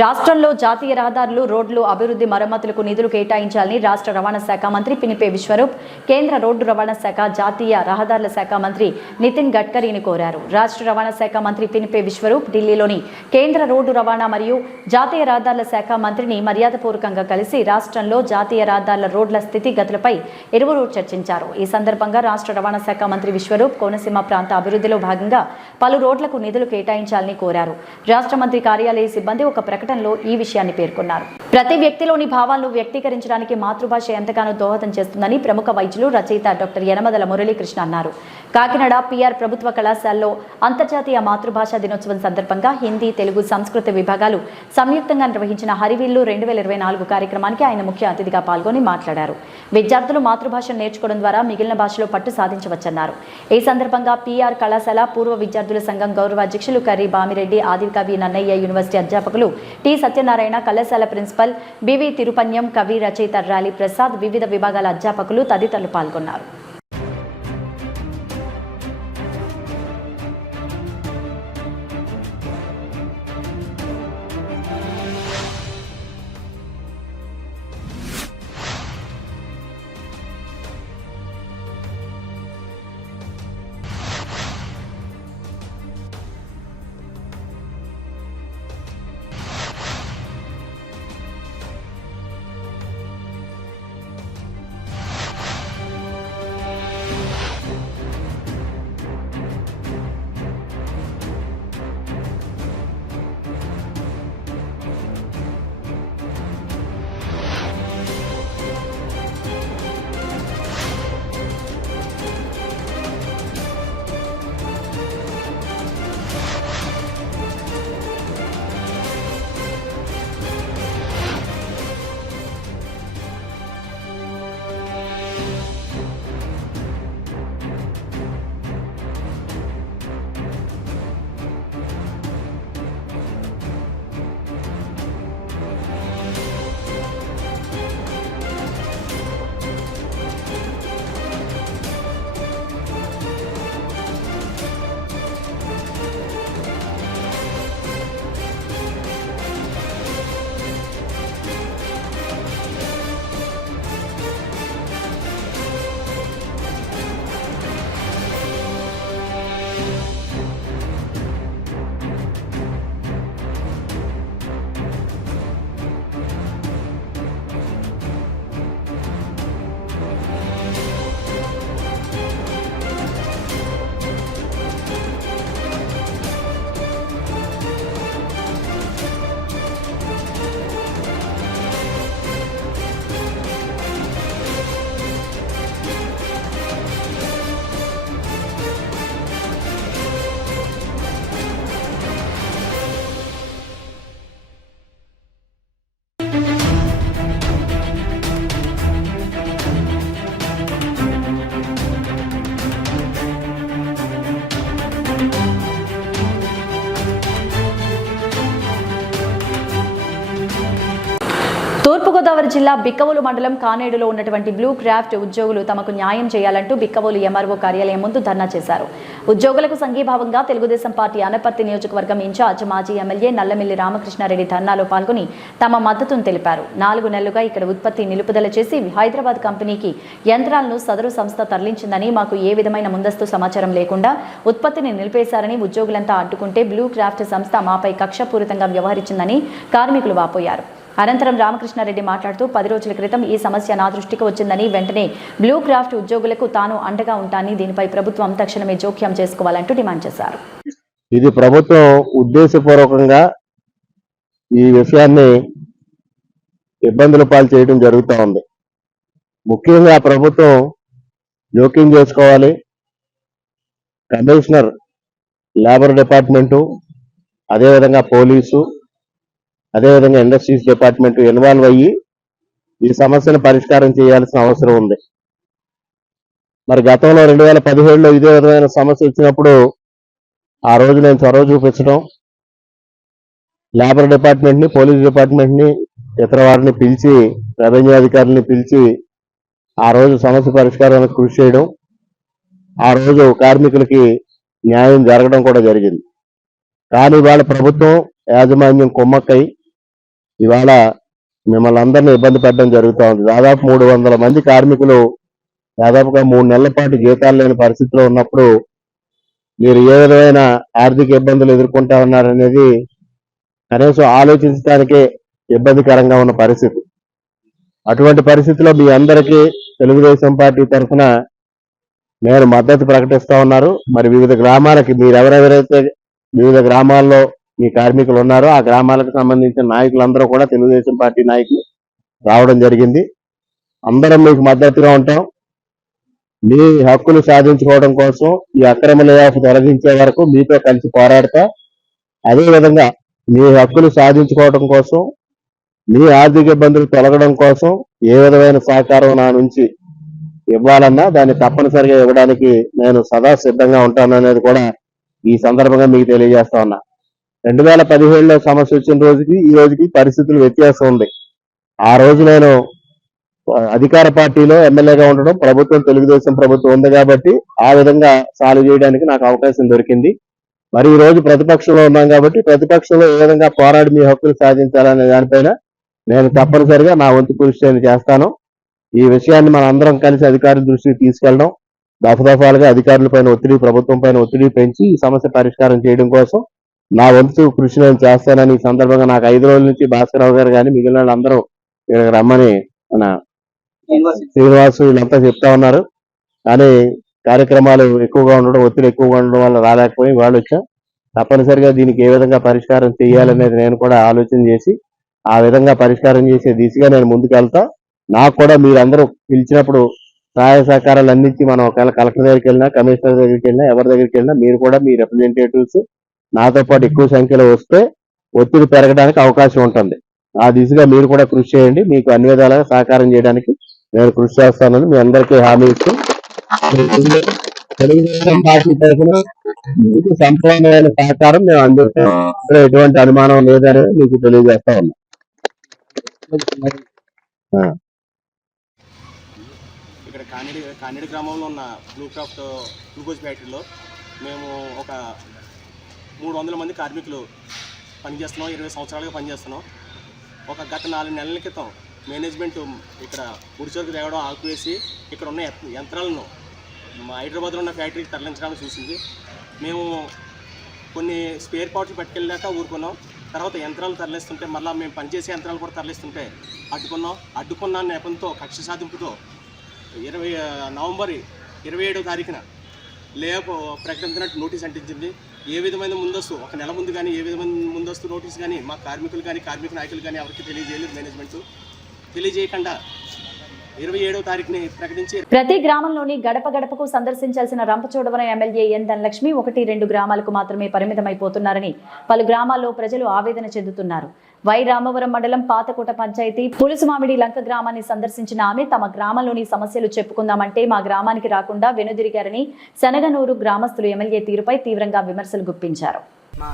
రాష్ట్రంలో జాతీయ రహదారులు, రోడ్లు అభివృద్ధి మరమ్మతులకు నిధులు కేటాయించాలని రాష్ట్ర రవాణా శాఖ మంత్రి పినిపే విశ్వరూప్, కేంద్ర రోడ్డు రవాణా శాఖ, జాతీయ రహదారుల శాఖ మంత్రి నితిన్ గడ్కరీని కోరారు. రాష్ట్ర రవాణా శాఖ మంత్రి పినిపే విశ్వరూప్ ఢిల్లీలోని కేంద్ర రోడ్డు రవాణా మరియు జాతీయ రహదారుల శాఖ మంత్రిని మర్యాదపూర్వకంగా కలిసి రాష్ట్రంలో జాతీయ రహదారుల రోడ్ల స్థితిగతులపై ఇరువురు చర్చించారు. ఈ సందర్భంగా రాష్ట్ర రవాణా శాఖ మంత్రి విశ్వరూప్ కోనసీమ ప్రాంత అభివృద్ధిలో భాగంగా పలు రోడ్లకు నిధులు కేటాయించాలని కోరారు. రాష్ట్ర మంత్రి కార్యాలయ సిబ్బంది ఒక ప్రకటనలో ఈ విషయాన్ని పేర్కొన్నారు. ప్రతి వ్యక్తిలోని భావాలను వ్యక్తీకరించడానికి మాతృభాష ఎంతగానో దోహదం చేస్తుందని ప్రముఖ వైద్యులు, రచయిత డాక్టర్ యనమదల మురళీకృష్ణ అన్నారు. కాకినాడ పిఆర్ ప్రభుత్వ కళాశాలలో అంతర్జాతీయ మాతృభాషా దినోత్సవం సందర్భంగా హిందీ, తెలుగు, సంస్కృత విభాగాలు సంయుక్తంగా నిర్వహించిన హరివిల్లు 2024 కార్యక్రమానికి ఆయన ముఖ్య అతిథిగా పాల్గొని మాట్లాడారు. విద్యార్థులు మాతృభాషను నేర్చుకోవడం ద్వారా మిగిలిన భాషలో పట్టు సాధించవచ్చన్నారు. ఈ సందర్భంగా పిఆర్ కళాశాల పూర్వ విద్యార్థుల సంఘం గౌరవ అధ్యక్షులు కర్రీ బామిరెడ్డి, ఆదికవి నన్నయ్య యూనివర్సిటీ అధ్యాపకులు టి సత్యనారాయణ, కళాశాల ప్రిన్సిపల్ బివి తిరుపన్యం, కవి, రచయిత ర్యాలీ ప్రసాద్, వివిధ విభాగాల అధ్యాపకులు తదితరులు పాల్గొన్నారు. తూర్పుగోదావరి జిల్లా బిక్కవోలు మండలం కానేడులో ఉన్నటువంటి బ్లూ క్రాఫ్ట్ ఉద్యోగులు తమకు న్యాయం చేయాలంటూ బిక్కవోలు ఎంఆర్ఓ కార్యాలయం ముందు ధర్నా చేశారు. ఉద్యోగులకు సంఘీభావంగా తెలుగుదేశం పార్టీ అనపర్తి నియోజకవర్గం ఇన్ఛార్జ్ మాజీ ఎమ్మెల్యే నల్లమిల్లి రామకృష్ణారెడ్డి ధర్నాలో పాల్గొని తమ మద్దతును తెలిపారు. 4 నెలలుగా ఇక్కడ ఉత్పత్తి నిలుపుదల చేసి హైదరాబాద్ కంపెనీకి యంత్రాలను సదరు సంస్థ తరలించిందని, మాకు ఏ విధమైన ముందస్తు సమాచారం లేకుండా ఉత్పత్తిని నిలిపేశారని, ఉద్యోగులంతా అడ్డుకుంటే బ్లూ క్రాఫ్ట్ సంస్థ మాపై కక్షపూరితంగా వ్యవహరించిందని కార్మికులు వాపోయారు. అనంతరం రామకృష్ణారెడ్డి మాట్లాడుతూ 10 రోజుల క్రితం ఈ సమస్య నా దృష్టికి వచ్చిందని, వెంటనే బ్లూ క్రాఫ్ట్ ఉద్యోగులకు తాను అండగా ఉంటానని, దీనిపై ప్రభుత్వం తక్షణమే జోక్యం చేసుకోవాలంటూ డిమాండ్ చేశారు. ఇది ప్రభుత్వం ఉద్దేశపూర్వకంగా ఈ విషయాన్ని ఇబ్బందుల పాలు చేయడం జరుగుతూ ఉంది. ముఖ్యంగా ప్రభుత్వం జోక్యం చేసుకోవాలి. కమిషనర్, లేబర్ డిపార్ట్మెంటు, అదేవిధంగా పోలీసు, అదేవిధంగా ఇండస్ట్రీస్ డిపార్ట్మెంట్ ఇన్వాల్వ్ అయ్యి ఈ సమస్యను పరిష్కారం చేయాల్సిన అవసరం ఉంది. మరి గతంలో 2017లో ఇదే విధమైన సమస్య వచ్చినప్పుడు ఆ రోజు నేను చొరవ చూపించడం, లేబర్ డిపార్ట్మెంట్ని, పోలీస్ డిపార్ట్మెంట్ని, ఇతర వారిని పిలిచి, రెవెన్యూ అధికారులని పిలిచి ఆ రోజు సమస్య పరిష్కారానికి కృషి చేయడం, ఆ రోజు కార్మికులకి న్యాయం జరగడం కూడా జరిగింది. కానీ వాళ్ళ ప్రభుత్వం యాజమాన్యం కుమ్మక్కై ఇవాళ మిమ్మల్ని అందరినీ ఇబ్బంది పెట్టడం జరుగుతూ ఉంది. దాదాపు 300 మంది కార్మికులు దాదాపుగా 3 నెలల పాటు జీతాలు లేని పరిస్థితిలో ఉన్నప్పుడు మీరు ఏ విధమైన ఆర్థిక ఇబ్బందులు ఎదుర్కొంటా ఉన్నారనేది కనీసం ఆలోచించడానికే ఇబ్బందికరంగా ఉన్న పరిస్థితి. అటువంటి పరిస్థితిలో మీ అందరికీ తెలుగుదేశం పార్టీ తరఫున నేను మద్దతు ప్రకటిస్తా ఉన్నారు. మరి వివిధ గ్రామాలకి మీరు ఎవరెవరైతే వివిధ గ్రామాల్లో మీ కార్మికులు ఉన్నారో ఆ గ్రామాలకు సంబంధించిన నాయకులందరూ కూడా తెలుగుదేశం పార్టీ నాయకులు రావడం జరిగింది. అందరం మీకు మద్దతుగా ఉంటాం. మీ హక్కులు సాధించుకోవడం కోసం ఈ అక్రమ లేఆఫ్ తొలగించే వరకు మీతో కలిసి పోరాడతా. అదేవిధంగా మీ హక్కులు సాధించుకోవడం కోసం మీ ఆర్థిక ఇబ్బందులు తొలగడం కోసం ఏ విధమైన సహకారం నా నుంచి ఇవ్వాలన్నా దాన్ని తప్పనిసరిగా ఇవ్వడానికి నేను సదా సిద్ధంగా ఉంటాను అనేది కూడా ఈ సందర్భంగా మీకు తెలియజేస్తా ఉన్నా. 2017లో సమస్య వచ్చిన రోజుకి ఈ రోజుకి పరిస్థితులు వ్యత్యాసం ఉంది. ఆ రోజు నేను అధికార పార్టీలో ఎమ్మెల్యేగా ఉండడం, ప్రభుత్వం తెలుగుదేశం ప్రభుత్వం ఉంది కాబట్టి ఆ విధంగా సాల్వ్ చేయడానికి నాకు అవకాశం దొరికింది. మరి ఈ రోజు ప్రతిపక్షంలో ఉన్నాం కాబట్టి ప్రతిపక్షంలో ఏ విధంగా పోరాడి మీ హక్కులు సాధించాలనే దానిపైన నేను తప్పనిసరిగా నా వంతు కృషి చేస్తాను. ఈ విషయాన్ని మన అందరం కలిసి అధికారుల దృష్టికి తీసుకెళ్ళడం, దఫదఫాలుగా అధికారుల పైన ఒత్తిడి, ప్రభుత్వం పైన ఒత్తిడి పెంచి ఈ సమస్య పరిష్కారం చేయడం కోసం నా వంతు కృషి నేను చేస్తానని ఈ సందర్భంగా నాకు 5 రోజుల నుంచి భాస్కరరావు గారు కానీ మిగిలిన వాళ్ళందరూ ఇక్కడికి రమ్మని మన శ్రీనివాసు వీళ్ళంతా చెప్తా ఉన్నారు. కానీ కార్యక్రమాలు ఎక్కువగా ఉండడం, ఒత్తిడి ఎక్కువగా ఉండడం వల్ల రాలేకపోయి వాళ్ళు వచ్చా. తప్పనిసరిగా దీనికి ఏ విధంగా పరిష్కారం చేయాలనేది నేను కూడా ఆలోచన చేసి ఆ విధంగా పరిష్కారం చేసే దిశగా నేను ముందుకు వెళ్తా. నాకు కూడా మీరందరూ పిలిచినప్పుడు సహాయ సహకారాలు అందించి మనం ఒకవేళ కలెక్టర్ దగ్గరికి వెళ్ళినా, కమిషనర్ దగ్గరికి వెళ్ళినా, ఎవరి దగ్గరికి వెళ్ళినా మీరు కూడా మీ రిప్రజెంటేటివ్స్ నాతో పాటు ఎక్కువ సంఖ్యలో వస్తే ఒత్తిడి పెరగడానికి అవకాశం ఉంటుంది. ఆ దిశగా మీరు కూడా కృషి చేయండి. మీకు అన్ని విధాలుగా సహకారం చేయడానికి నేను కృషి చేస్తానని మీ అందరికీ హామీ ఇస్తూ తెలుగుదేశం పార్టీ తరఫున మీకు సంపూర్ణమైన సహకారం మేము అందిస్తాం. ఎటువంటి అనుమానం లేదని మీకు తెలియజేస్తా ఉన్నా. ఇక్కడ కానిడి గ్రామంలో ఉన్న గ్లూకోజ్ ఫ్యాక్టరీలో మేము ఒక 300 మంది కార్మికులు పనిచేస్తున్నాం. 20 సంవత్సరాలుగా పనిచేస్తున్నాం. గత 4 నెలల క్రితం మేనేజ్మెంట్ ఇక్కడ ఉడిచోరుకు తేవడం ఆపివేసి ఇక్కడ ఉన్న యంత్రాలను హైదరాబాద్లో ఉన్న ఫ్యాక్టరీకి తరలించడానికి చూసింది. మేము కొన్ని స్పేర్ పార్ట్లు పట్టుకెళ్ళాక ఊరుకున్నాం. తర్వాత యంత్రాలు తరలిస్తుంటే మళ్ళీ మేము పనిచేసే యంత్రాలు కూడా తరలిస్తుంటే అడ్డుకున్న నేపథ్యంతో కక్ష సాధింపుతో నవంబర్ 27వ తారీఖున లేఅప్ ప్రకటించినట్టు నోటీస్ అంటించింది. ఏ విధమైన ముందస్తు ఒక నెల ముందు కానీ ఏ విధమైన ముందస్తు నోటీస్ కానీ మా కార్మికులు కానీ కార్మిక నాయకులు కానీ ఎవరికి తెలియజేయలేదు. మేనేజ్మెంట్ తెలియజేయకుండా 27వ తారీఖుని ప్రకటించి ప్రతి గ్రామంలోని గడప గడపకు సందర్శించాల్సిన రంపచోడవరం ఎమ్మెల్యే ఎన్ ధనలక్ష్మి 1-2 గ్రామాలకు మాత్రమే పరిమితమైపోతున్నారని పలు గ్రామాల్లో ప్రజలు ఆవేదన చెందుతున్నారు. వై రామవరం మండలం పాతకోట పంచాయతీ పులుసుమామిడి లంక గ్రామాన్ని సందర్శించిన ఆమె తమ గ్రామంలోని సమస్యలు చెప్పుకుందామంటే మా గ్రామానికి రాకుండా వెనుదిరిగారని శనగనూరు గ్రామస్తులు ఎమ్మెల్యే తీరుపై తీవ్రంగా విమర్శలు గుప్పించారు. మా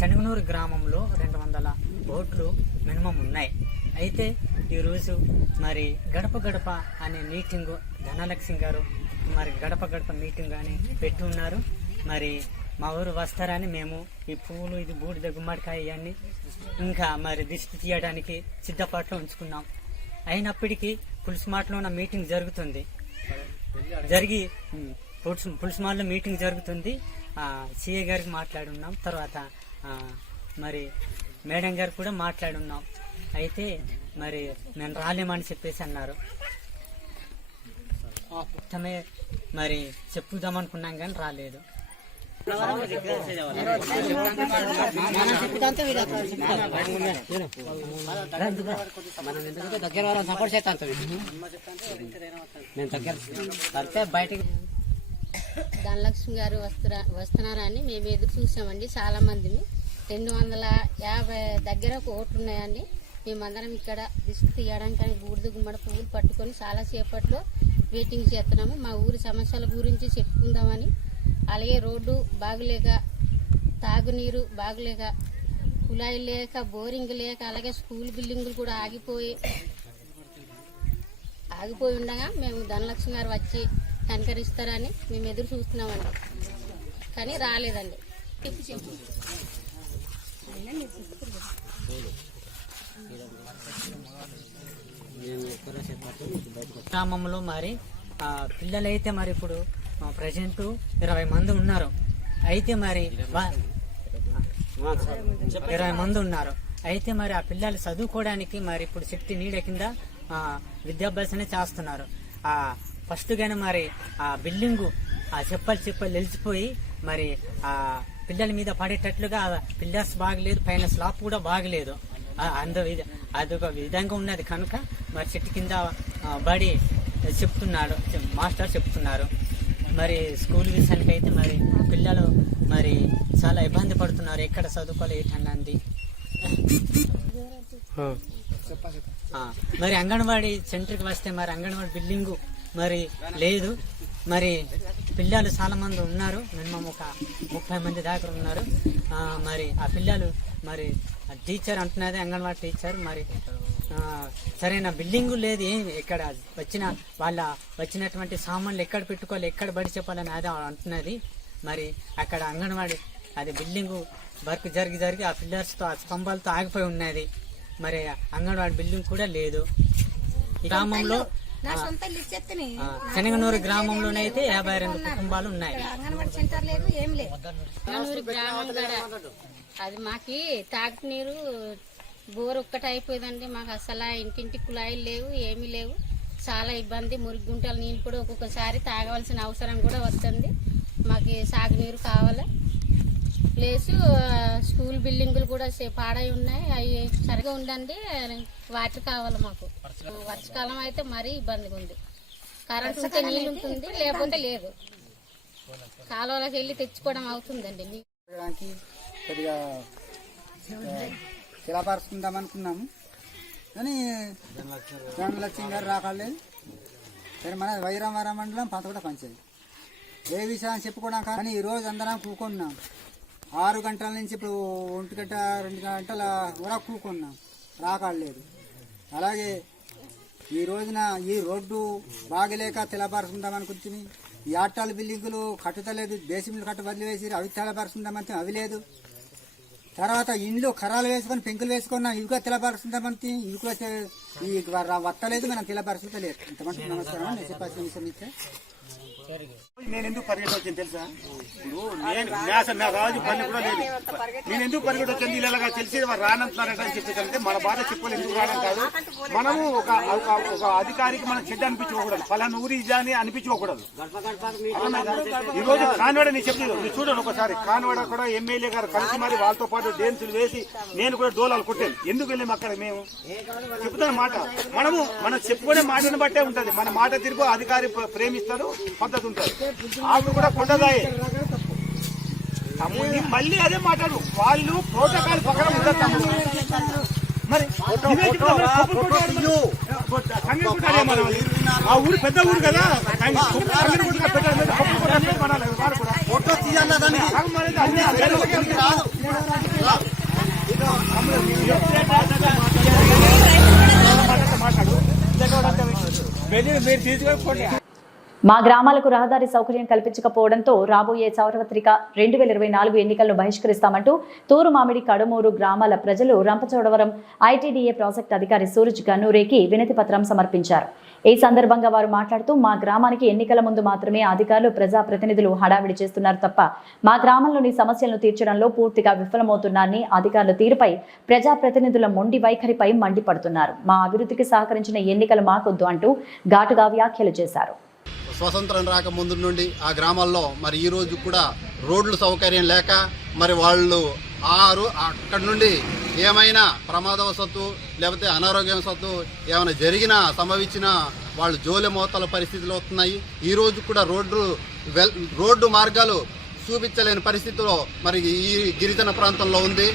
శనగనూరు గ్రామంలో 200 ఓట్లు మినిమం ఉన్నాయి. అయితే ఈరోజు మరి గడప గడప అనే మీటింగ్ ధనలక్ష్మి గారు మరి గడప గడప మీటింగ్ అని పెట్టి ఉన్నారు. మరి మా ఊరు వస్తారని మేము ఈ పువ్వులు ఇది బూడిద గుమ్మడికాయ ఇవన్నీ ఇంకా మరి దిష్టి తీయడానికి సిద్ధపాట్లో ఉంచుకున్నాం. అయినప్పటికీ పులుసుమాటలో ఉన్న మీటింగ్ జరుగుతుంది. పులుసుమాటలో మీటింగ్ జరుగుతుంది. సిఏ గారికి మాట్లాడున్నాం. తర్వాత మరి మేడం గారు కూడా మాట్లాడున్నాం. అయితే మరి మేము రాలేమని చెప్పేసి అన్నారు. మొత్తమే మరి చెప్పుదామనుకున్నాం కానీ రాలేదు. ధనలక్ష్మి గారు వస్తున్నారని మేము ఎదురు చూసామండి. చాలా మందిని 250 దగ్గర ఓట్లు ఉన్నాయండి. మేమందరం ఇక్కడ దిష్టి తీయడానికి బూడిద గుమ్మడి పువ్వులు పట్టుకొని చాలా సేపట్లో వెయిటింగ్ చేస్తున్నాము. మా ఊరి సమస్యల గురించి చెప్పుకుందామని. అలాగే రోడ్డు బాగులేక, తాగునీరు బాగులేక, కుళాయి లేక, బోరింగ్ లేక, అలాగే స్కూల్ బిల్డింగులు కూడా ఆగిపోయి ఉండగా మేము ధనలక్ష్మి గారు వచ్చి కనికరిస్తారని మేము ఎదురు చూస్తున్నామండి. కానీ రాలేదండి. గ్రామంలో మరి పిల్లలైతే మరి ఇప్పుడు ప్రజెంట్ 20 మంది ఉన్నారు. అయితే మరి 20 మంది ఉన్నారు. అయితే మరి ఆ పిల్లలు చదువుకోవడానికి మరి ఇప్పుడు శక్తి నీడ కింద విద్యాభ్యాసనే చేస్తున్నారు. ఫస్ట్ గానే మరి ఆ బిల్డింగు ఆ చెప్పలు నిలిచిపోయి మరి ఆ పిల్లల మీద పడేటట్లుగా పిల్లర్స్ బాగలేదు, పైన స్లాబ్ కూడా బాగలేదు. అదొక విధంగా ఉన్నది కనుక మరి చెట్టు కింద బడి చెప్తున్నాడు, మాస్టర్ చెప్తున్నారు. మరి స్కూల్ విషయానికి అయితే మరి పిల్లలు మరి చాలా ఇబ్బంది పడుతున్నారు. ఎక్కడ చదువుకోవాలి ఏంటన్నది. మరి అంగన్వాడీ సెంటర్కి వస్తే మరి అంగన్వాడీ బిల్డింగు మరి లేదు. మరి పిల్లలు చాలా మంది ఉన్నారు, మినిమం ఒక 30 మంది దాకా ఉన్నారు. మరి ఆ పిల్లలు మరి టీచర్ అంటున్నది, అంగన్వాడీ టీచర్ మరి సరైన బిల్డింగు లేదు. ఏం ఇక్కడ వచ్చినటువంటి సామాన్లు ఎక్కడ పెట్టుకోవాలి, ఎక్కడ బడి చెప్పాలని అది అంటున్నది. మరి అక్కడ అంగన్వాడీ అది బిల్డింగు వర్క్ జరిగి ఆ పిల్లర్స్తో ఆ స్తంభాలతో ఆగిపోయి ఉన్నది. మరి అంగన్వాడీ బిల్డింగ్ కూడా లేదు. ఈ గ్రామంలో శనగనూరు గ్రామంలోనైతే 52 కుటుంబాలు ఉన్నాయి. అది మాకి తాగు నీరు బోర్ ఒక్కటి అయిపోయిందండి. మాకు అసలు ఇంటింటి కుళాయిలు లేవు, ఏమీ లేవు. చాలా ఇబ్బంది. మురికి గుంటల నీళ్ళు కూడా ఒక్కొక్కసారి తాగవలసిన అవసరం కూడా వస్తుంది. మాకు సాగునీరు కావాలి. ప్లేస్ స్కూల్ బిల్డింగులు కూడా పాడై ఉన్నాయి, అవి సరిగా ఉండండి. వాటర్ కావాలి మాకు. వర్షాకాలం అయితే మరీ ఇబ్బందిగా ఉంది. కరెంట్ ఉంటే నీళ్ళు ఉంటుంది, లేకపోతే లేదు. కాలువలోకి వెళ్ళి తెచ్చుకోవడం అవుతుందండి. కొద్దిగా శిలాపరుచుకుందాం అనుకున్నాము కానీ ధనలక్ష్మి గారు రాకలేదు. సరే మన వైరామర మండలం పంతకొండ పంచాయతీ ఏ విషయాన్ని చెప్పుకోవడం కానీ ఈరోజు అందరం కూకున్నాం. 6 గంటల నుంచి ఇప్పుడు 1 గంట 2 గంటల వరకు కూకున్నాం, రాకలేదు. అలాగే ఈ రోజున ఈ రోడ్డు బాగలేక తెలపరుచుకుందాం అనుకుంటుంది. ఈ ఆటాల బిల్డింగులు కట్టుతలేదు, బేసిమెంట్లు కట్టు వదిలివేసి అవి తెలపరుచుకుందామంటే అవి లేదు. తర్వాత ఇండ్లు ఖరాలు వేసుకొని పెంకులు వేసుకున్నాం, ఇవి కూడా తెలపరుచుకుందామంటే ఇవి కూడా ఈ వత్తలేదు, మనం తెలపరుచుకోలేదు. ఇంతమంది నమస్కారం. నేను చెప్పాల్సిన విషయం ఇస్తే నేను ఎందుకు పరిగెట్టి వచ్చాను తెలుసా? ఇప్పుడు నా రాజు పని కూడా లేదు. నేను ఎందుకు పరిగెట్టి వచ్చాను ఇలాగా తెలిసి రానంటున్నారంటే అని చెప్పేదంటే మన బాధ చెప్పులు ఎందుకు రావడం కాదు. మనము ఒక అధికారికి మనం చెడ్డ అనిపించుకోకూడదు, పలానా ఊరి అని అనిపించుకోకూడదు. ఈ రోజు కానివాడ నేను చెప్పలేదు, మీరు చూడండి ఒకసారి. కానివాడ కూడా ఎమ్మెల్యే గారు కలిసి మరి వాళ్ళతో పాటు డ్యాన్సులు వేసి నేను కూడా డోలాలు కొట్టాను. ఎందుకు వెళ్ళాము అక్కడ? మేము చెప్తున్న మాట మనం చెప్పుకునే మాటను బట్టే ఉంటది. మన మాట తిరుగు అధికారి ప్రేమిస్తాడు, పద్ధతి ఉంటుంది. ఆవిడ కూడా కొండదాయి తమ్ముడిని మళ్ళీ అదే మాట్లాడు. వాళ్ళు ప్రోటోకాల్ పక్కన ఉంటారు తమ్ముడు. మరి ఆ ఊరు పెద్ద ఊరు కదా, మాట్లాడు. మీరు తీసుకొని మా గ్రామాలకు రహదారి సౌకర్యం కల్పించకపోవడంతో రాబోయే సార్వత్రిక 2024 ఎన్నికలను బహిష్కరిస్తామంటూ తూరు మామిడి కడుమూరు గ్రామాల ప్రజలు రంపచోడవరం ఐటీడీఏ ప్రాజెక్టు అధికారి సూరజ్ గన్నూరేకి వినతి పత్రం సమర్పించారు. ఈ సందర్భంగా వారు మాట్లాడుతూ మా గ్రామానికి ఎన్నికల ముందు మాత్రమే అధికారులు ప్రజాప్రతినిధులు హడావిడి చేస్తున్నారు తప్ప మా గ్రామంలోని సమస్యలను తీర్చడంలో పూర్తిగా విఫలమవుతున్నారని, అధికారుల తీరుపై ప్రజాప్రతినిధుల మొండి వైఖరిపై మండిపడుతున్నారు. మా అభివృద్ధికి సహకరించిన ఎన్నికలు మాకొద్దు అంటూ ఘాటుగా వ్యాఖ్యలు చేశారు. స్వతంత్రం రాక ముందు నుండి ఆ గ్రామాల్లో మరి ఈ రోజు కూడా రోడ్లు సౌకర్యం లేక మరి వాళ్ళు అక్కడి నుండి ఏమైనా ప్రమాదవశత్తు లేకపోతే అనారోగ్యవశత్తు ఏమైనా జరిగినా సంభవించినా వాళ్ళు జోలె మోతల పరిస్థితులు వస్తున్నాయి. ఈ రోజు కూడా రోడ్డు మార్గాలు చూపించలేని పరిస్థితిలో మరి ఈ గిరిజన ప్రాంతంలో ఉంది.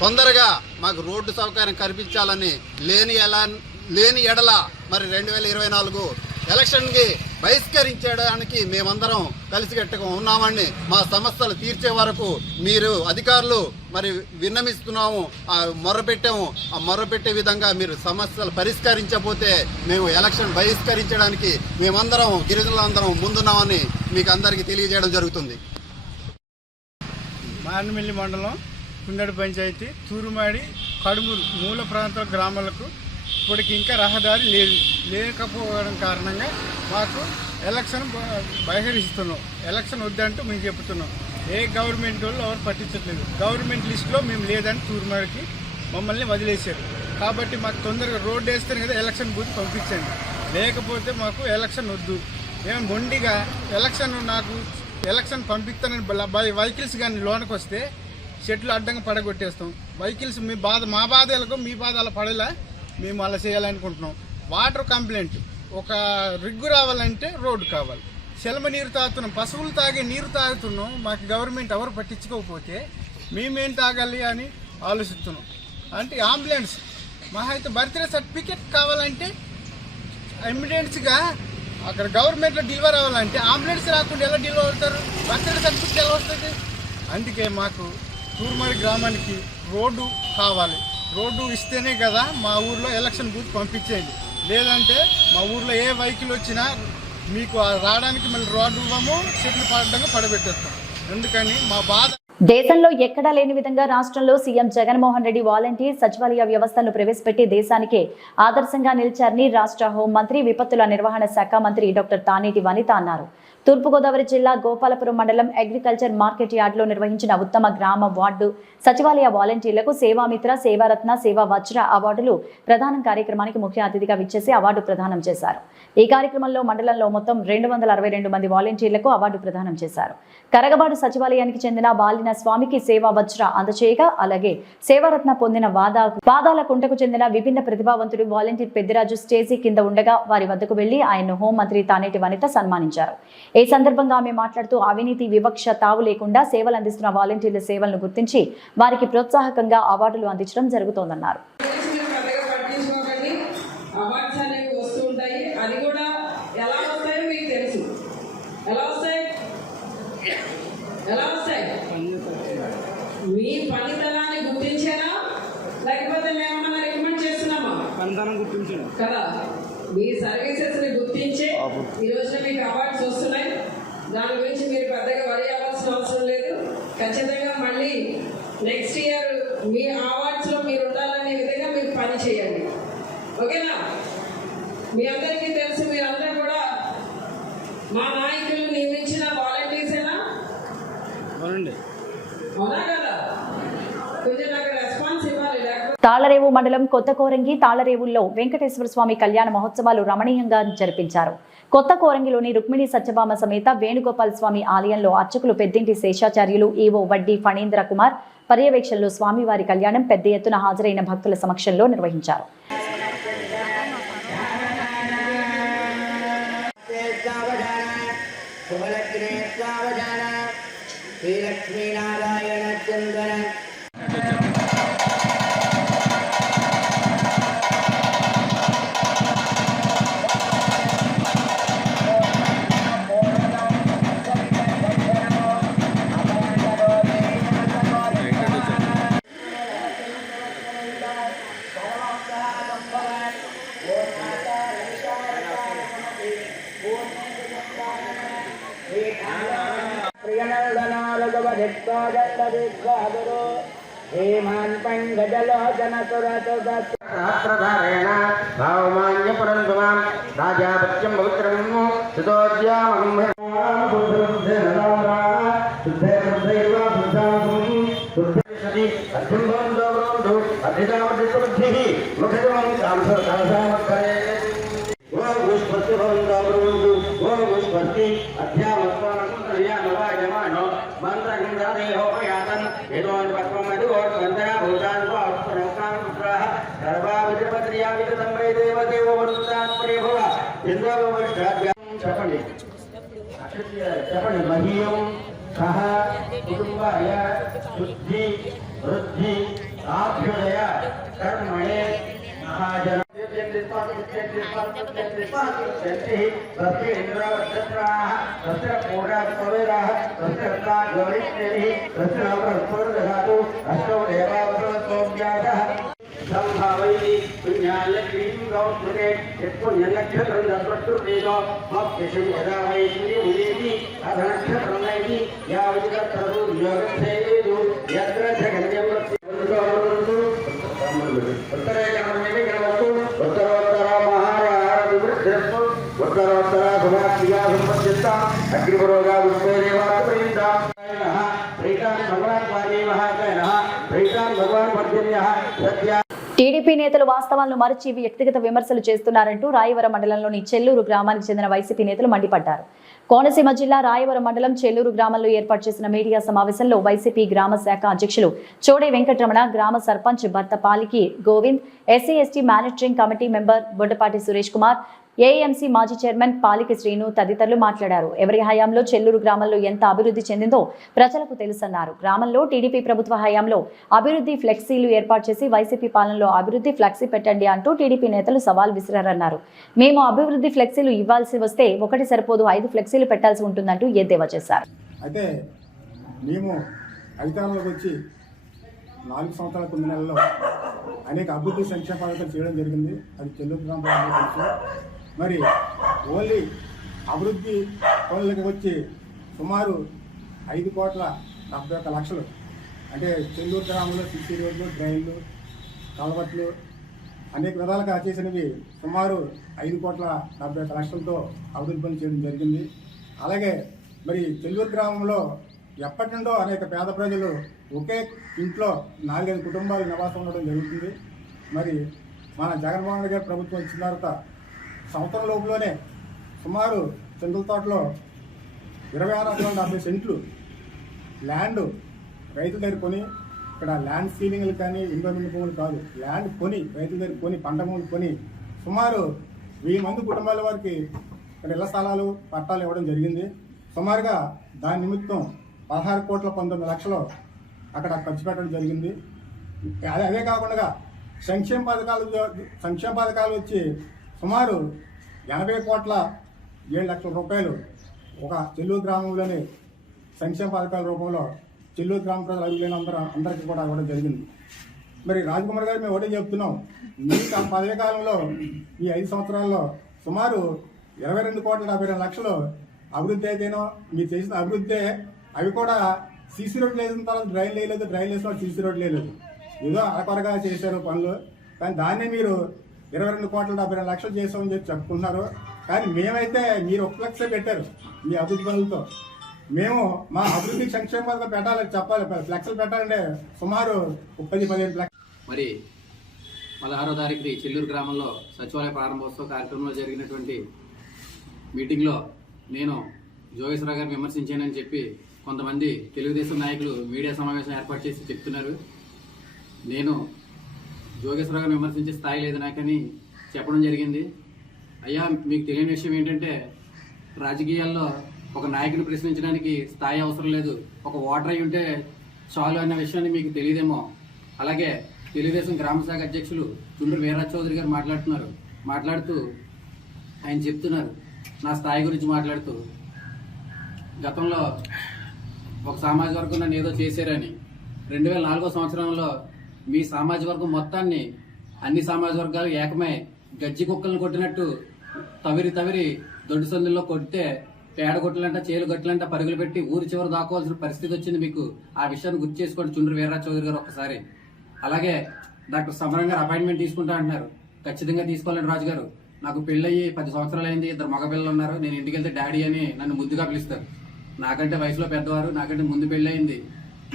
తొందరగా మాకు రోడ్డు సౌకర్యం కల్పించాలని లేని ఎడల మరి 2024 ఎలక్షన్కి బహిష్కరించడానికి మేమందరం కలిసికట్టుగా ఉన్నామని, మా సమస్యలు తీర్చే వరకు మీరు అధికారులు మరి విన్నమిస్తున్నాము, మొర్రపెట్టాము. ఆ మొర్రపెట్టే విధంగా మీరు సమస్యలు పరిష్కరించకపోతే మేము ఎలక్షన్ బహిష్కరించడానికి మేమందరం గిరిజనులందరం ముందున్నామని మీకు అందరికీ తెలియజేయడం జరుగుతుంది. మారేడుమిల్లి మండలం కుందడి పంచాయతీ, తూరుమాడి, కడుమూరు మూల ప్రాంతాల గ్రామాలకు ఇప్పటికి ఇంకా రహదారి లేకపోవడం కారణంగా మాకు ఎలక్షన్ బహిష్కరిస్తున్నాం. ఎలక్షన్ వద్దంటూ మేము చెప్తున్నాం. ఏ గవర్నమెంట్ వాళ్ళు ఎవరు పట్టించట్లేదు. గవర్నమెంట్ లిస్టులో మేము లేదని తూరుమాడికి మమ్మల్ని వదిలేశారు. కాబట్టి మాకు తొందరగా రోడ్డు వేస్తారు కదా, ఎలక్షన్ బూత్ పంపించండి. లేకపోతే మాకు ఎలక్షన్ వద్దు. మేము మొండిగా ఎలక్షన్ పంపిస్తానని వెహికల్స్ కానీ లోనికి వస్తే చెట్లు అడ్డంగా పడగొట్టేస్తాం. వెహికల్స్ మా బాధలకు మీ బాధ పడేలా మేము అలా చేయాలనుకుంటున్నాం. వాటర్ కంప్లైంట్, ఒక రిగ్గు రావాలంటే రోడ్డు కావాలి. సెలమ నీరు తాగుతున్నాం, పశువులు తాగే నీరు తాగుతున్నాం. మాకు గవర్నమెంట్ ఎవరు పట్టించుకోకపోతే మేమేం తాగాలి అని ఆలోచిస్తున్నాం. అంటే అంబులెన్స్ మహా అయితే బర్త్డే సర్టిఫికేట్ కావాలంటే ఇమ్మీడియట్గా అక్కడ గవర్నమెంట్లో డెలివరీ అవ్వాలంటే అంబులెన్స్ రాకుండా ఎలా డెలివరీ అవుతారు? బర్త్డే సర్టిఫికేట్ ఎలా వస్తుంది? అందుకే మాకు తూర్మాడి గ్రామానికి రోడ్డు కావాలి. రోడ్డు ఇస్తేనే కదా మా ఊర్లో ఎలక్షన్ బూత్ పంపించేయండి. లేదంటే మా ఊర్లో ఏ వెహికల్ వచ్చినా మీకు రావడానికి మళ్ళీ రోడ్డు ఇవ్వము, చెట్లు పడడంగా పడబెట్టేస్తాం. ఎందుకని మా బాధ. దేశంలో ఎక్కడా లేని విధంగా రాష్ట్రంలో సీఎం జగన్మోహన్ రెడ్డి వాలంటీర్ సచివాలయ వ్యవస్థను ప్రవేశపెట్టి దేశానికే ఆదర్శంగా నిలిచారని రాష్ట్ర హోంమంత్రి, విపత్తుల నిర్వహణ శాఖ మంత్రి డాక్టర్ తానేటి వనిత అన్నారు. తూర్పుగోదావరి జిల్లా గోపాలపురం మండలం అగ్రికల్చర్ మార్కెట్ యార్డులో నిర్వహించిన ఉత్తమ గ్రామ వార్డు సచివాలయ వాలంటీర్లకు సేవామిత్ర, సేవారత్న, సేవా వజ్ర అవార్డులు ప్రదానం కార్యక్రమానికి ముఖ్య అతిథిగా విచ్చేసి అవార్డు ప్రదానం చేశారు. ఈ కార్యక్రమంలో మండలంలో మొత్తం 262 మంది వాలంటీర్లకు అవార్డు ప్రదానం చేశారు. కరగబాడు సచివాలయానికి చెందిన బాలిన స్వామికి సేవా వజ్ర అందచేయగా, అలాగే సేవారత్న పొందిన వాదాల కుంటకు చెందిన విభిన్న ప్రతిభావంతుడు వాలంటీర్ పెద్దిరాజు స్టేజీ కింద ఉండగా వారి వద్దకు వెళ్లి ఆయన్ను హోంమంత్రి తానేటి వనిత సన్మానించారు. ఈ సందర్భంగా ఆమె మాట్లాడుతూ అవినీతి, వివక్ష తావు లేకుండా సేవలు అందిస్తున్న వాలంటీర్ల సేవలను గుర్తించి వారికి ప్రోత్సాహకంగా అవార్డులు అందించడం జరుగుతోందన్నారు. మీ పనితనాన్ని గుర్తించారా లేకపోతే మేమన్నా రికమెండ్ చేస్తున్నామా? పనితనం గుర్తించాను కదా. మీ సర్వీసెస్ ని గుర్తించే ఈ రోజున మీకు అవార్డ్స్ వస్తున్నాయి. దాని గురించి మీరు పెద్దగా వరి అవ్వాల్సిన అవసరం లేదు. ఖచ్చితంగా మళ్ళీ నెక్స్ట్ ఇయర్ మీ అవార్డ్స్ లో మీరు ఉండాలనే విధంగా మీరు పని చేయండి. ఓకేనా? మీ అందరికీ తెలుసు, మీరందరూ కూడా మా నాయకులు నియమించిన వాలంటీర్సేనా? అవునా కదా? కొంచెం నాకు రెస్పాన్స్ ఇవ్వాలి. తాళరేవు మండలం కొత్త కోరంగి తాళరేవుల్లో వెంకటేశ్వర స్వామి కళ్యాణ మహోత్సవాలు రమణీయంగా జరిపించారు. కొత్త కోరంగిలోని రుక్మిణి సత్యభామ సమేత వేణుగోపాల స్వామి ఆలయంలో అర్చకులు పెద్దింటి శేషాచార్యులు, ఈవో వడ్డీ ఫణీంద్ర కుమార్ పర్యవేక్షణలో స్వామివారి కళ్యాణం పెద్ద ఎత్తున హాజరైన భక్తుల సమక్షంలో నిర్వహించారు. చెప్పండి. మహీయం సహ కుటుంబాయ శుద్ధి వృద్ధి ఆభ్యుదయ కర్మణే మహాజన సంభావైతి పుణ్యాలక్ష్మీం గౌస్మృతే యత్పుణ్యనక్షత్రం దత్వృతేజో మక్ష్యం యదా వైష్ణవి ఉదేవి అధనక్షత్రం నైతి యావతికర్తరు యోగక్షేదు యత్ర జగన్యం అగ్నిపురోగా విశ్వదేవాయ ప్రీతాన్ భగవాన్ వాణి మహాకాయ ప్రీతాన్ భగవాన్ పర్జన్య సత్య. టీడీపీ నేతలు వాస్తవాలను మరచి వ్యక్తిగత విమర్శలు చేస్తున్నారంటూ రాయవరం మండలంలోని చెల్లూరు గ్రామానికి చెందిన వైసీపీ నేతలు మండిపడ్డారు. కోనసీమ జిల్లా రాయవరం మండలం చెల్లూరు గ్రామంలో ఏర్పాటు చేసిన మీడియా సమావేశంలో వైసీపీ గ్రామ శాఖ అధ్యక్షులు చోడే వెంకటరమణ, గ్రామ సర్పంచ్ భర్త Paliki Govind, SC ST managing committee member Boddapati Suresh Kumar, AMC మాజీ చైర్మన్ పాలికి శ్రీను తదితరులు మాట్లాడారు. ఎవరి హయాంలో చెల్లూరు గ్రామంలో ఎంత అభివృద్ధి చెందిందో ప్రజలకు తెలుసన్నారు. గ్రామంలో టీడీపీ ప్రభుత్వ హయాంలో అభివృద్ధి ఫ్లెక్సీలు ఏర్పాటు చేసి వైసీపీ పాలనలో అభివృద్ధి ఫ్లెక్సీ పెట్టండి అంటూ టీడీపీ నేతలు సవాల్ విసిరారన్నారు. మేము అభివృద్ధి ఫ్లెక్సీలు ఇవ్వాల్సి వస్తే ఒకటి సరిపోదు, 5 ఫ్లెక్సీలు పెట్టాల్సి ఉంటుందంటూ ఎద్దేవా చేశారు. అయితే మేము అధికారంలోకి వచ్చి 4 సంవత్సరాల 9 నెలల్లో అనేక అభివృద్ధి సంక్షేమ పథకాలు చేయడం జరిగింది. అది చెల్లూరు గ్రామ ప్రజలకు తెలుసు. మరి ఓన్లీ అభివృద్ధి పనులకి వచ్చి సుమారు 5,71,00,000 అంటే చెల్లూరు గ్రామంలో సిసి రోడ్లు, డ్రైన్లు, కలవట్లు అనేక విధాలుగా చేసినవి సుమారు 5,71,00,000తో అభివృద్ధి పనులు చేయడం జరిగింది. అలాగే మరి చెల్లూరు గ్రామంలో ఎప్పటి నుండో అనేక పేద ప్రజలు ఒకే ఇంట్లో 4-5 కుటుంబాలు నివాసం ఉండడం జరుగుతుంది. మరి మన జగన్మోహన్ రెడ్డి గారి ప్రభుత్వం వచ్చిన తర్వాత సంవత్సరం లోపులోనే సుమారు చెందుల తోటలో 26,70 సెంట్లు ల్యాండ్ రైతుల దగ్గర కొని, ఇక్కడ ల్యాండ్ సీలింగ్లు కానీ ఇన్వెస్ట్మెంట్ భూములు కాదు, ల్యాండ్ కొని రైతుల దగ్గర కొని పంట భూములు కొని సుమారు 1000 మంది కుటుంబాల వారికి ఇక్కడ ఇళ్ల స్థలాలు పట్టాలు ఇవ్వడం జరిగింది. సుమారుగా దాని నిమిత్తం 16,19,00,000 అక్కడ ఖర్చు పెట్టడం జరిగింది. అదే కాకుండా సంక్షేమ పథకాలు వచ్చి సుమారు 80,07,00,000 రూపాయలు ఒక చెల్లూరు గ్రామంలోని సంక్షేమ పథకాల రూపంలో చెల్లూరు గ్రామ ప్రజలు అడిగిన అందరికీ కూడా ఇవ్వడం జరిగింది. మరి రాజకుమార్ గారు మేము ఒకటే చెప్తున్నాం, మీ పదవీ కాలంలో ఈ 5 సంవత్సరాల్లో సుమారు 22,52,00,000 అభివృద్ధి అయితేనో మీరు చేసిన అభివృద్ధి, అవి కూడా సీసీ రోడ్లు వేసిన తర్వాత డ్రైన్ వేయలేదు, డ్రైన్ వేసిన సీసీ రోడ్లు వేయలేదు, ఏదో అరకొరగా చేశారు పనులు. కానీ దాన్నే మీరు 22,72,00,000 చేసామని చెప్పి చెప్పుకుంటున్నారు. కానీ మేమైతే మీరు 1 లక్ష పెట్టారు మీ అభివృద్ధి పనులతో. మేము మా అభివృద్ధి సంక్షేమ పథకం పెట్టాలని చెప్పాలి, ఫ్లెక్స్లు పెట్టాలంటే సుమారు 10-15 లక్షలు. మరి 16వ తారీఖు చెల్లూరు గ్రామంలో సచివాలయ ప్రారంభోత్సవ కార్యక్రమంలో జరిగినటువంటి మీటింగ్లో నేను జోగేశ్వరరావు గారిని విమర్శించానని చెప్పి కొంతమంది తెలుగుదేశం నాయకులు మీడియా సమావేశం ఏర్పాటు చేసి చెప్తున్నారు. నేను జోగేశ్వరరావు గారిని విమర్శించే స్థాయి లేదు నాకని చెప్పడం జరిగింది. అయ్యా, మీకు తెలియని విషయం ఏంటంటే రాజకీయాల్లో ఒక నాయకుని ప్రశ్నించడానికి స్థాయి అవసరం లేదు, ఒక ఓటర్ అయి ఉంటే చాలు అన్న విషయాన్ని మీకు తెలియదేమో. అలాగే తెలుగుదేశం గ్రామ శాఖ అధ్యక్షులు చుండ్రు వీరరాజ్ చౌదరి గారు మాట్లాడుతూ ఆయన చెప్తున్నారు, నా స్థాయి గురించి మాట్లాడుతూ, గతంలో ఒక సామాజిక వర్గం నన్ను ఏదో చేశారని 2004 సంవత్సరంలో మీ సామాజిక వర్గం మొత్తాన్ని అన్ని సామాజిక వర్గాలు ఏకమై గజ్జి కుక్కలను కొట్టినట్టు తవిరి దొడ్డు సందుల్లో కొడితే పేడ కొట్టలంట, చేలు గట్లంట పరుగులు పెట్టి ఊరి చివరి దాక్కోవాల్సిన పరిస్థితి వచ్చింది మీకు. ఆ విషయాన్ని గుర్తు చేసుకోండి చుండ్రు వీరరాజ్ చౌదరి గారు ఒక్కసారి. అలాగే డాక్టర్ సమరం గారు అపాయింట్మెంట్ తీసుకుంటా అంటున్నారు, ఖచ్చితంగా తీసుకోవాలండి రాజు గారు. నాకు పెళ్ళయ్యి 10 సంవత్సరాలు అయింది, 2 మగపిల్లలు ఉన్నారు. నేను ఇంటికి వెళ్తే డాడీ అని నన్ను ముద్దుగా పిలుస్తారు. నాకంటే వయసులో పెద్దవారు, నాకంటే ముందు పెళ్ళయింది.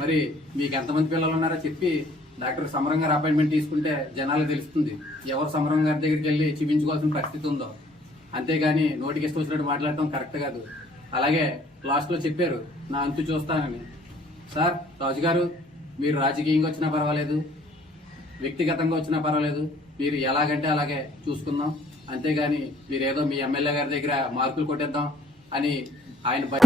మరి మీకు ఎంతమంది పిల్లలు ఉన్నారో చెప్పి డాక్టర్ సమరం గారు అపాయింట్మెంట్ తీసుకుంటే జనాలకు తెలుస్తుంది ఎవరు సమరం గారి దగ్గరికి వెళ్ళి చూపించుకోవాల్సిన పరిస్థితి ఉందో. అంతేగాని నోటికి ఇష్టం వచ్చినట్టు మాట్లాడటం కరెక్ట్ కాదు. అలాగే లాస్ట్లో చెప్పారు నా అంతు చూస్తానని. సార్ రాజుగారు, మీరు రాజకీయంగా వచ్చినా పర్వాలేదు, వ్యక్తిగతంగా వచ్చినా పర్వాలేదు, మీరు ఎలాగంటే అలాగే చూసుకుందాం. అంతేగాని మీరేదో మీ ఎమ్మెల్యే గారి దగ్గర మార్కులు కొట్టేద్దాం అని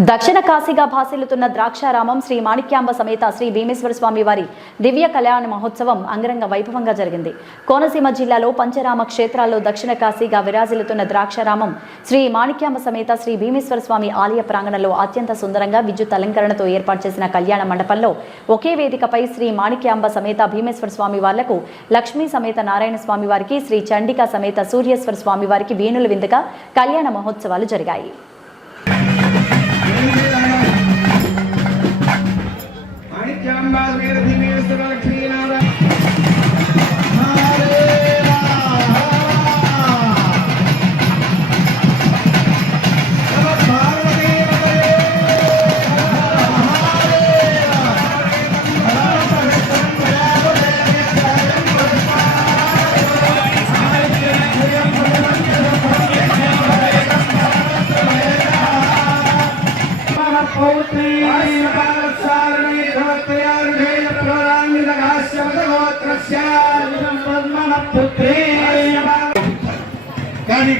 దక్షిణ కాశీగా భాసిల్లుతున్న ద్రాక్షారామం శ్రీ మాణిక్యాంబ సమేత శ్రీ భీమేశ్వర స్వామి వారి దివ్య కళ్యాణ మహోత్సవం అంగరంగ వైభవంగా జరిగింది. కోనసీమ జిల్లాలో పంచరామ క్షేత్రాల్లో దక్షిణ కాశీగా విరాజిల్లుతున్న ద్రాక్షారామం శ్రీ మాణిక్యాంబ సమేత శ్రీ భీమేశ్వర స్వామి ఆలయ ప్రాంగణంలో అత్యంత సుందరంగా విద్యుత్ అలంకరణతో ఏర్పాటు చేసిన కళ్యాణ మండపంలో ఒకే వేదికపై శ్రీ మాణిక్యాంబ సమేత భీమేశ్వర స్వామి వార్లకు, లక్ష్మీ సమేత నారాయణ స్వామి వారికి, శ్రీ చండికా సమేత సూర్యేశ్వర స్వామి వారికి వేణుల విందుగా కళ్యాణ మహోత్సవాలు జరిగాయి.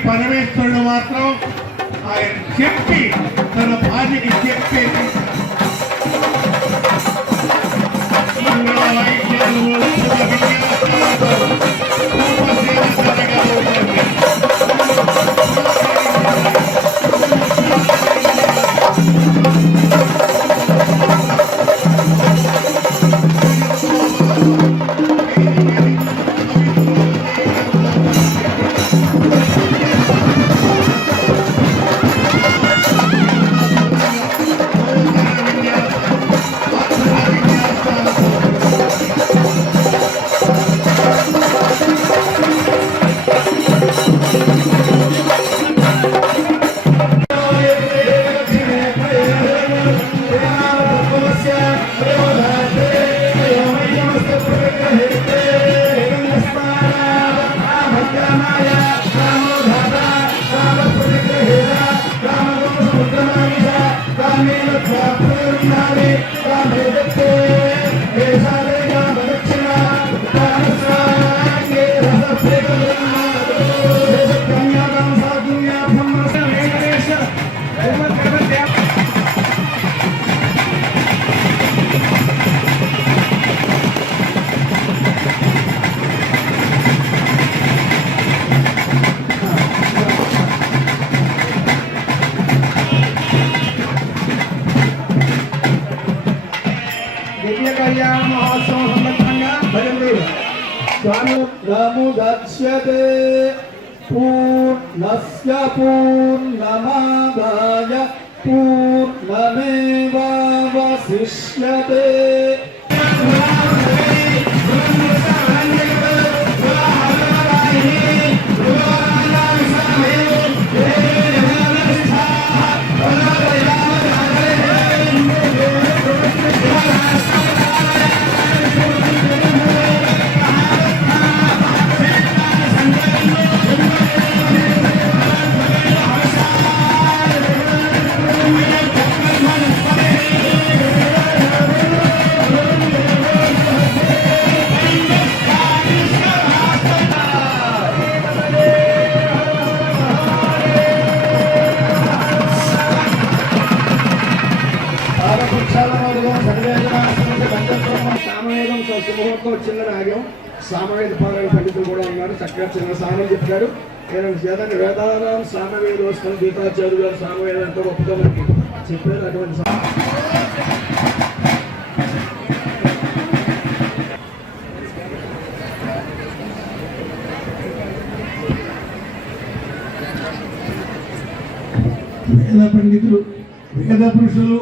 పరమేశ్వరుడు మాత్రం ఆయన చెప్పి తన భార్యకి చెప్పి మంగళ వైద్యాలు కళ్యాణ మహోత్సవం సందర్భంగా భజనలు సముద్రముదచ్యతే పూర్ణస్య పూర్ణమాదాయ పూర్ణమేవావశిష్యతే. సామవేదం శుభముహూర్తం వచ్చిందని ఆగాం. సామవేద పారాయణ పండితులు కూడా ఉన్నారు, చక్కగా చిన్న సామం చెప్పారు. నేను వేదానం సామవేదోస్తం గీతాచార్యులు గారు సామవేదం ఎంతో గొప్పగా మనకి చెప్పారు. అటువంటి వేద పండితులు, వేద పురుషులు,